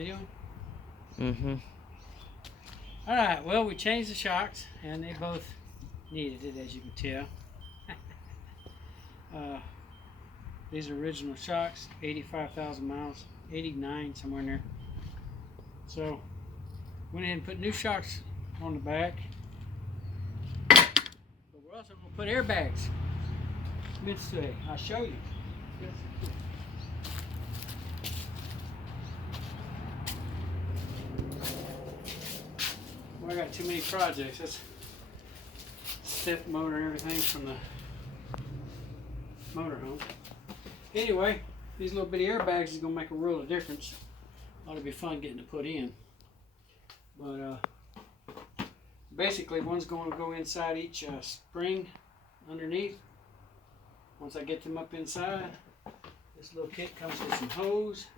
Videoing? Mm-hmm. Alright, well, we changed the shocks, and they both needed it, as you can tell. These are original shocks, 85,000 miles, 89, somewhere in there. So, went ahead and put new shocks on the back. But we're also going to put airbags. Midway, I'll show you. Well, I got too many projects. That's step motor and everything from the motorhome. Anyway, these little bitty airbags is going to make a world of difference. Ought to be fun getting to put in. But basically, one's going to go inside each spring underneath. Once I get them up inside, this little kit comes with some hose.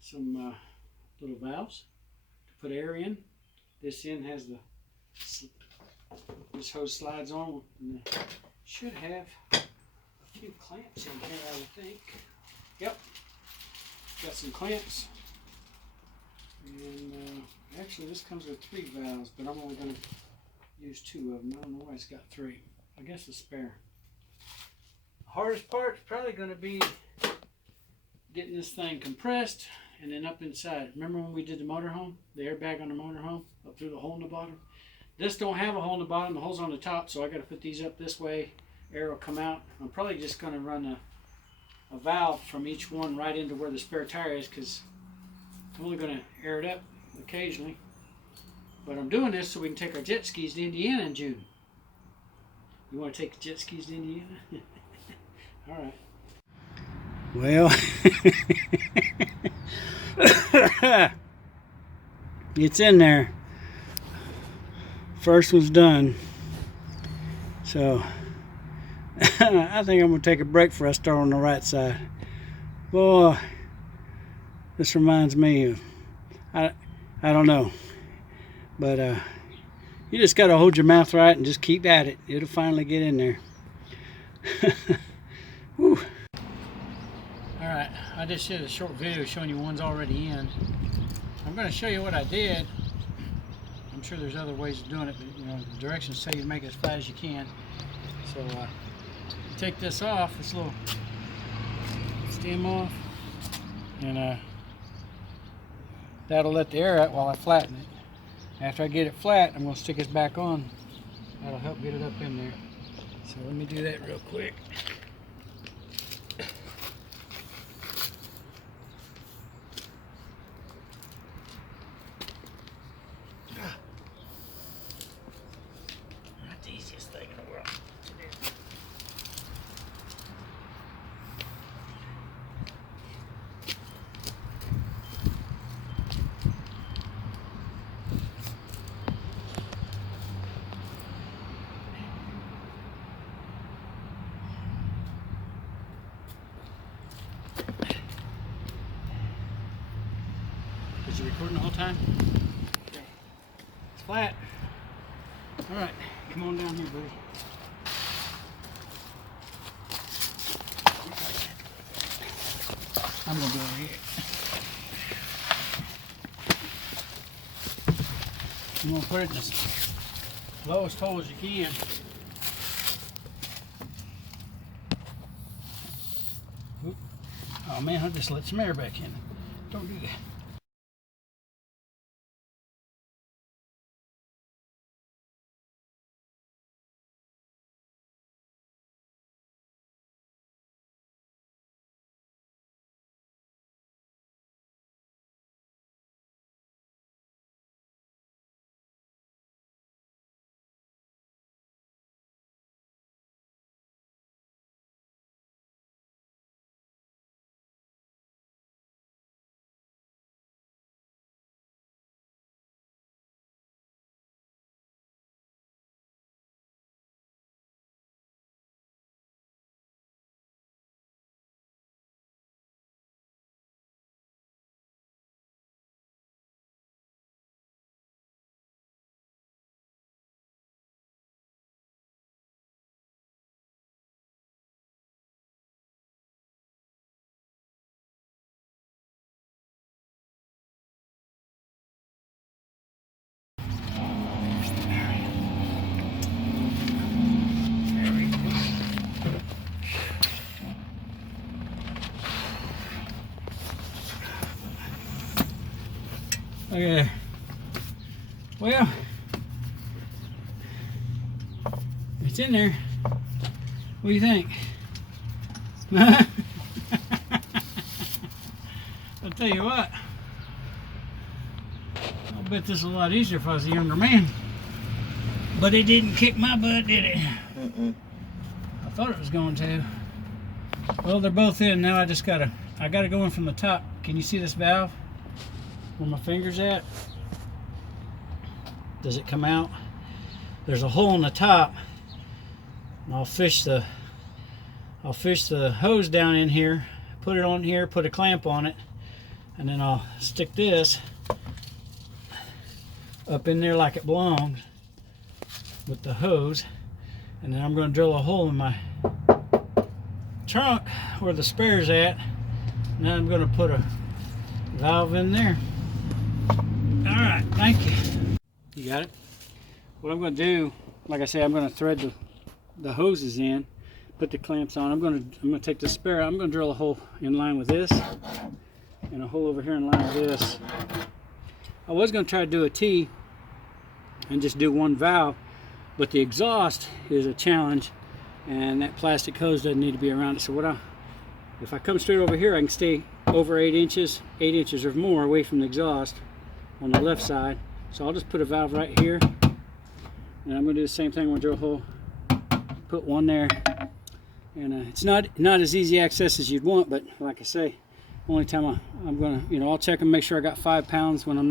Some little valves to put air in. This end has this hose slides on, and it should have a few clamps in here, I would think. Yep, got some clamps. And actually, this comes with 3 valves, but I'm only going to use 2 of them. I don't know why it's got 3. I guess a spare. The hardest part is probably going to be getting this thing compressed and then up inside. Remember when we did the motorhome, the airbag on the motorhome, up through the hole in the bottom? This don't have a hole in the bottom, the hole's on the top, so I got to put these up this way. Air will come out. I'm probably just going to run a valve from each one right into where the spare tire is, because I'm only going to air it up occasionally. But I'm doing this so we can take our jet skis to Indiana in June. You want to take the jet skis to Indiana? All right. Well, it's in there. First one's done. So I think I'm going to take a break before I start on the right side. Boy, this reminds me of, I don't know. But you just got to hold your mouth right and just keep at it. It'll finally get in there. Whew. Alright, I just did a short video showing you one's already in. I'm going to show you what I did. I'm sure there's other ways of doing it, but you know, the directions say you make it as flat as you can. So take this off, this little stem off, and that'll let the air out while I flatten it. After I get it flat, I'm going to stick this back on. That'll help get it up in there. So let me do that real quick. Not the easiest thing in the world to do. Was you recording the whole time? Okay. It's flat. Alright, come on down here, buddy. I'm going to go over here. I'm going to put it in as lowest hole as you can. Oop. Oh man, I just let some air back in. Don't do that. Okay. Well, it's in there. What do you think? I'll tell you what. I'll bet this is a lot easier if I was a younger man. But it didn't kick my butt, did it? I thought it was going to. Well, they're both in. Now I gotta go in from the top. Can you see this valve? Where my finger's at? Does it come out? There's a hole in the top. And I'll fish the hose down in here, put it on here, put a clamp on it, and then I'll stick this up in there like it belongs with the hose, and then I'm going to drill a hole in my trunk where the spare's at, and then I'm going to put a valve in there. Alright, thank you. You got it? What I'm going to do, like I said, I'm going to thread the hoses in, put the clamps on. I'm going to take the spare out. I'm going to drill a hole in line with this, and a hole over here in line with this. I was going to try to do a T and just do one valve, but the exhaust is a challenge, and that plastic hose doesn't need to be around it. So if I come straight over here, I can stay over 8 inches or more away from the exhaust on the left side. So I'll just put a valve right here, and I'm going to do the same thing. I'm going to drill a hole, put one there, and it's not as easy access as you'd want, but like I say, only time I'm going to, I'll check them, make sure I got 5 pounds when I'm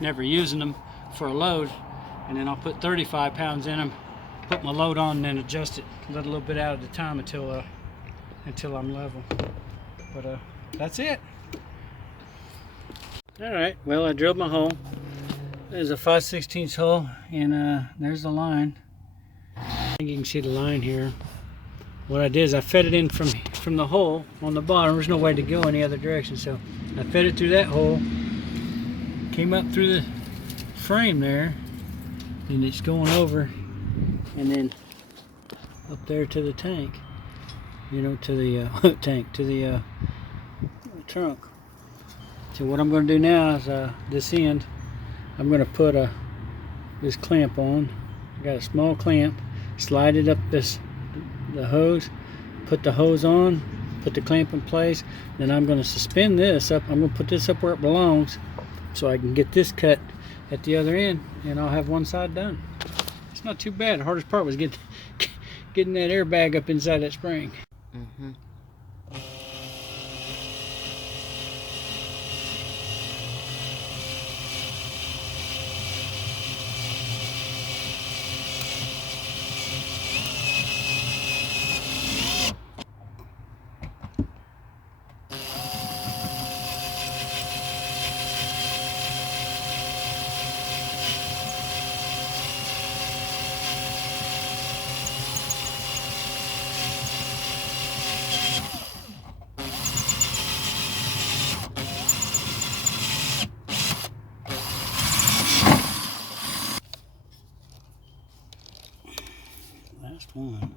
never using them for a load, and then I'll put 35 pounds in them, put my load on, and then adjust it a little bit out at a time until I'm level. But that's it. All right, well, I drilled my hole. There's a 5/16 hole, and there's the line. I think you can see the line here. What I did is I fed it in from the hole on the bottom. There's no way to go any other direction, so I fed it through that hole, came up through the frame there, and it's going over, and then up there to the tank, to the tank, to the trunk. So what I'm going to do now is this end, I'm going to put this clamp on. I got a small clamp, slide it up the hose, put the hose on, put the clamp in place, then I'm going to suspend this up. I'm going to put this up where it belongs so I can get this cut at the other end, and I'll have one side done. It's not too bad. The hardest part was getting that airbag up inside that spring. Mm-hmm. Last one.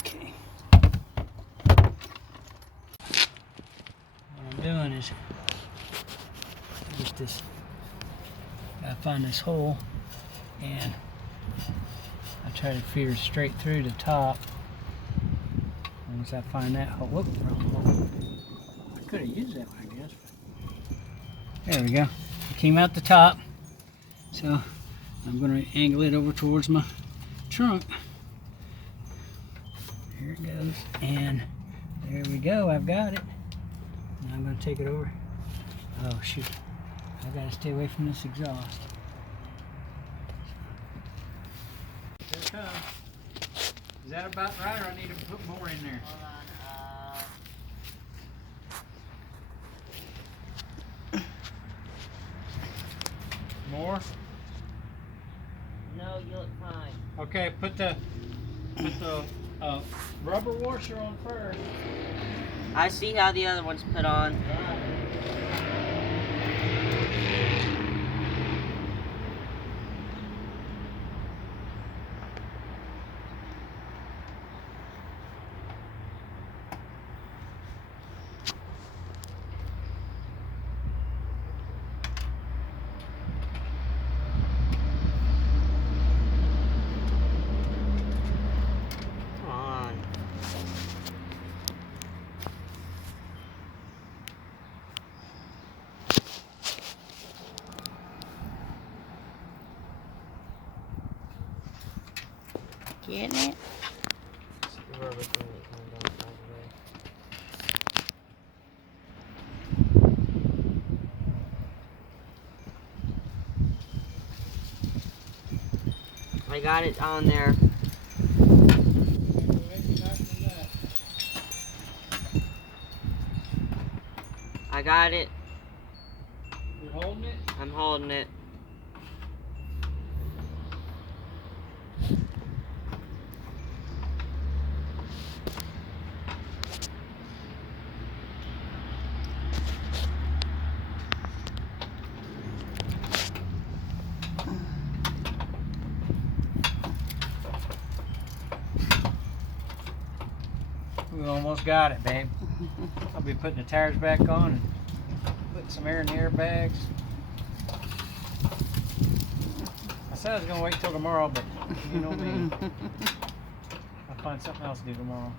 Okay. What I'm doing is get this. Gotta find this hole, and I try to feed her straight through the top. Once I find that hole, whoop, wrong hole. I could have used that one, I guess. There we go. It came out the top, so I'm going to angle it over towards my trunk. There it goes, and there we go. I've got it. Now I'm going to take it over. Oh shoot! I've got to stay away from this exhaust. There it comes. Is that about right, or I need to put more in there? Hold on. More? No, you look fine. Okay, put the rubber washer on first. I see how the other one's put on. Getting it? The rubber thing that comes on the way. I got it on there. I got it. You're holding it? I'm holding it. We almost got it, babe. I'll be putting the tires back on and putting some air in the airbags. I said I was gonna wait till tomorrow, but you know me. I'll find something else to do tomorrow.